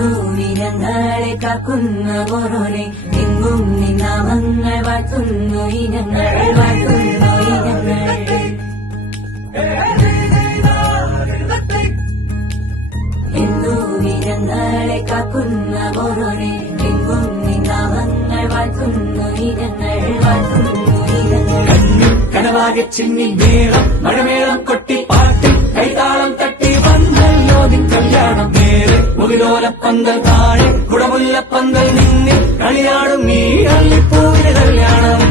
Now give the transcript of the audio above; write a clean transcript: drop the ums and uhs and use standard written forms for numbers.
ഹിന്ദുവിനങ്ങളെ കാക്കുന്ന ഓരോരെ എങ്ങും നിന്നാമങ്ങൾ വാഴ്ത്തുന്നു ഇനങ്ങൾ വാഴ്ത്തുന്നു ഇനങ്ങൾ ഹിന്ദുവിനങ്ങളെ കാക്കുന്ന ഓരോരെ എങ്ങും നിന്നാമങ്ങൾ വാഴ്ത്തുന്നു ഇനങ്ങൾ വാഴ്ത്തുന്നു ഇനങ്ങൾ കനവാകെ ചിന്നി മേളം മഴമേളം കൊട്ടി പാട്ടി കൈതാളം തട്ടി വന്നല്ലോ നിൻ കല്യാണം നേരെ മുകിലോലപ്പന്തൽ താഴെ കുടമുല്ലപ്പന്തൽ നിന്നിൽ കളിയാടും നീ അള്ളിപ്പൂവിന് കല്യാണം